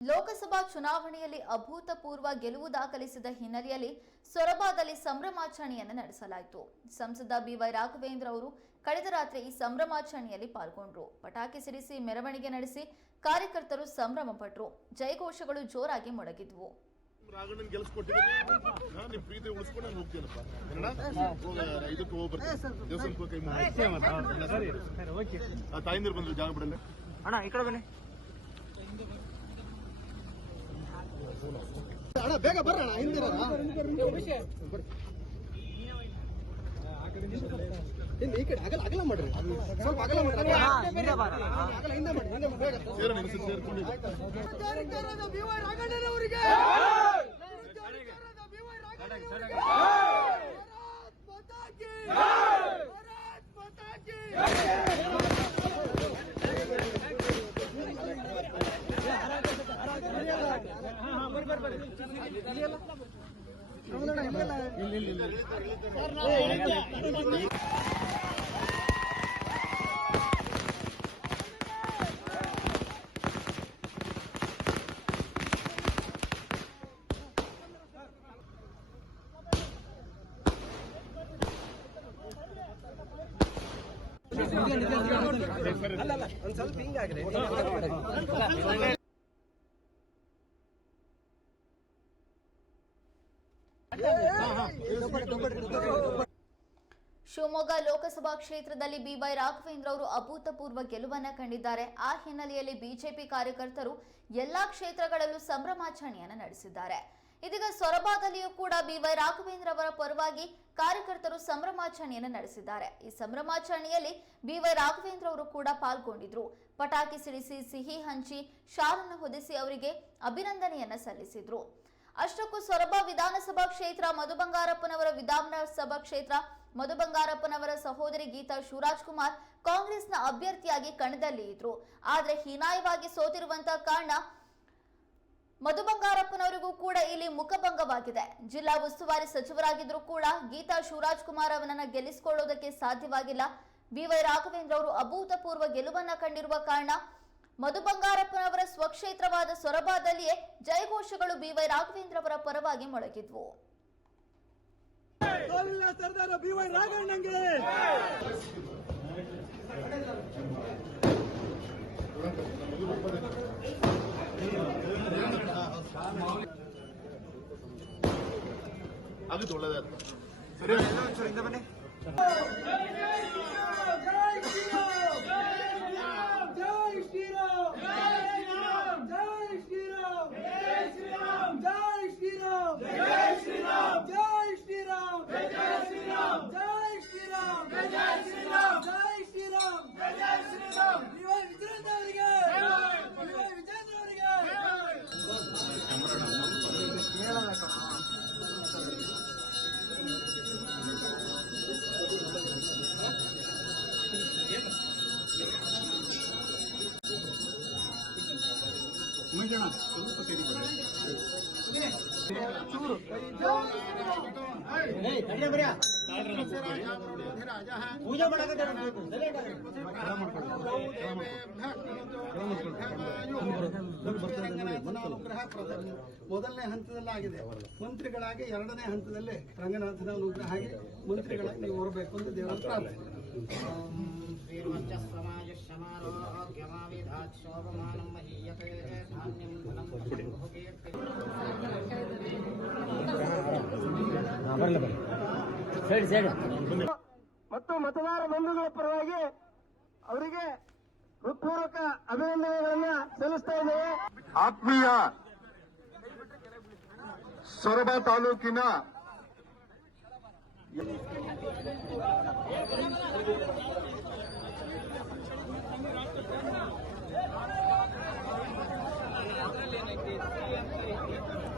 ಲೋಕಸಭಾ ಚುನಾವಣೆಯಲ್ಲಿ ಅಭೂತಪೂರ್ವ ಗೆಲುವು ದಾಖಲಿಸಿದ ಹಿನ್ನೆಲೆಯಲ್ಲಿ ಸೊರಬಾದಲ್ಲಿ ಸಂಭ್ರಮಾಚರಣೆಯನ್ನು ನಡೆಸಲಾಯಿತು. ಸಂಸದ ಬಿವೈ ರಾಘವೇಂದ್ರ ಅವರು ಕಳೆದ ರಾತ್ರಿ ಈ ಸಂಭ್ರಮಾಚರಣೆಯಲ್ಲಿ ಪಾಲ್ಗೊಂಡ್ರು. ಪಟಾಕಿ ಸಿಡಿಸಿ ಮೆರವಣಿಗೆ ನಡೆಸಿ ಕಾರ್ಯಕರ್ತರು ಸಂಭ್ರಮ ಪಟ್ಟರು ಜಯಘೋಷಗಳು ಜೋರಾಗಿ ಮೊಳಗಿದ್ವು. ರಾಘಣ್ಣನ್ ಗೆಲ್ಸ್ಕೊಟ್ಟಿದ್ದೀನಿ ಹಾ, ನಿಮ್ ಪ್ರೀತಿ ಉಳಿಸ್ಕೊಂಡು ನಾನು ಹೋಗ್ತೀನಪ್ಪ. ಕನ್ನಡ? ಹೋಗ ಇದಕ್ಕೆ ಹೋಗಿ ಬರ್ತೀನಿ. ದೇವಸ್ಥಾನಕ್ಕೆ ಹೋಗಿ ಕೈ ಮುಗ್ದು. ಆ ತಾಯಿಂದಿರು ಬಂದ್ರು ಜಾಗ ಬಿಡಲ್ಲ. ಅಣ್ಣ ಈ ಕಡೆ ಬನ್ನಿ. ಅಣ್ಣ ಬೇಗ ಬರ್ರ ಅಣ್ಣ ಹಿಂದಿರ ಈ ಕಡೆ ಅಗಲ ಅಗಲ ಮಾಡ್ರಿ ಸ್ವಲ್ಪ ಅಗಲ ಮಾಡ್ರಿ ಅಗಲ ಹಿಂದೆ ಮಾಡ್ರಿ ಹಿಂದೆ ಬೇಗ ಅವರಿಗೆ ಅಲ್ಲ ಅಲ್ಲ ಒಂದ್ ಸ್ವಲ್ಪ ಹಿಂಗಾಗ್ರೆ ಶಿವಮೊಗ್ಗ ಲೋಕಸಭಾ ಕ್ಷೇತ್ರದಲ್ಲಿ ಬಿವೈ ರಾಘವೇಂದ್ರ ಅವರು ಅಭೂತಪೂರ್ವ ಗೆಲುವನ್ನ ಕಂಡಿದ್ದಾರೆ. ಆ ಹಿನ್ನೆಲೆಯಲ್ಲಿ ಬಿಜೆಪಿ ಕಾರ್ಯಕರ್ತರು ಎಲ್ಲಾ ಕ್ಷೇತ್ರಗಳಲ್ಲೂ ಸಂಭ್ರಮಾಚರಣೆಯನ್ನು ನಡೆಸಿದ್ದಾರೆ. ಇದೀಗ ಸೊರಬಾದಲ್ಲಿಯೂ ಕೂಡ ಬಿವೈ ರಾಘವೇಂದ್ರ ಅವರ ಪರವಾಗಿ ಕಾರ್ಯಕರ್ತರು ಸಂಭ್ರಮಾಚರಣೆಯನ್ನು ನಡೆಸಿದ್ದಾರೆ. ಈ ಸಂಭ್ರಮಾಚರಣೆಯಲ್ಲಿ ಬಿವೈ ರಾಘವೇಂದ್ರ ಅವರು ಕೂಡ ಪಾಲ್ಗೊಂಡಿದ್ರು. ಪಟಾಕಿ ಸಿಡಿಸಿ, ಸಿಹಿ ಹಂಚಿ, ಶಾಲನ್ನು ಹೊದಿಸಿ ಅವರಿಗೆ ಅಭಿನಂದನೆಯನ್ನ ಸಲ್ಲಿಸಿದ್ರು. ಅಷ್ಟಕ್ಕೂ ಸೊರಬ ವಿಧಾನಸಭಾ ಕ್ಷೇತ್ರ ಮಧು ಬಂಗಾರಪ್ಪನವರ ವಿಧಾನಸಭಾ ಕ್ಷೇತ್ರ ಮಧು ಬಂಗಾರಪ್ಪನವರ ಸಹೋದರಿ ಗೀತಾ ಶಿವರಾಜ್ ಕುಮಾರ್ ಕಾಂಗ್ರೆಸ್ನ ಅಭ್ಯರ್ಥಿಯಾಗಿ ಕಣದಲ್ಲಿ ಇದ್ರು. ಆದ್ರೆ ಹೀನಾಯವಾಗಿ ಸೋತಿರುವಂತಹ ಕಾರಣ ಮಧು ಬಂಗಾರಪ್ಪನವರಿಗೂ ಕೂಡ ಇಲ್ಲಿ ಮುಖಭಂಗವಾಗಿದೆ. ಜಿಲ್ಲಾ ಉಸ್ತುವಾರಿ ಸಚಿವರಾಗಿದ್ರು ಕೂಡ ಗೀತಾ ಶಿವರಾಜ್ ಕುಮಾರ್ ಅವರನ್ನ ಗೆಲ್ಲಿಸಿಕೊಳ್ಳೋದಕ್ಕೆ ಸಾಧ್ಯವಾಗಿಲ್ಲ. ಬಿವೈ ರಾಘವೇಂದ್ರ ಅವರು ಅಭೂತಪೂರ್ವ ಗೆಲುವನ್ನ ಕಂಡಿರುವ ಕಾರಣ ಮಧು ಬಂಗಾರಪ್ಪನವರ ಸ್ವಕ್ಷೇತ್ರವಾದ ಸೊರಬಾದಲ್ಲಿಯೇ ಜಯಘೋಷಗಳು ಬಿವೈ ರಾಘವೇಂದ್ರ ಅವರ ಪರವಾಗಿ ಮೊಳಗಿದ್ವು. ಸೋಲಿಲ್ಲ ಸರ್ದಾರ ಬಿ ವೈ ರಾಘಣ್ಣಂಗೆ ಆಗುತ್ತೆ ಒಳ್ಳೇದಾಯ್ತು ಸರಿ ಒಂಚೂರು ಹಿಂದೆ ಬನ್ನಿ ಪೂಜೆ ಮೊದಲನೇ ಹಂತದಲ್ಲಾಗಿದೆ ಮಂತ್ರಿಗಳಾಗಿ ಎರಡನೇ ಹಂತದಲ್ಲಿ ರಂಗನಾಥನ ಅನುಗ್ರಹ ಆಗಿ ಮಂತ್ರಿಗಳಾಗಿ ನೀವು ಹೊರಬೇಕು ಅಂತ ದೇವರ ಪ್ರಾರ್ಥನೆ. ಮತ್ತು ಮತದಾರ ಬಂಧುಗಳ ಪರವಾಗಿ ಅವರಿಗೆ ಹೃತ್ಪೂರ್ವಕ ಅಭಿನಂದನೆಗಳನ್ನ ಸಲ್ಲಿಸ್ತಾ ಇದ್ದೇವೆ. ಆತ್ಮೀಯ ಸೊರಬ ತಾಲೂಕಿನ Thank you.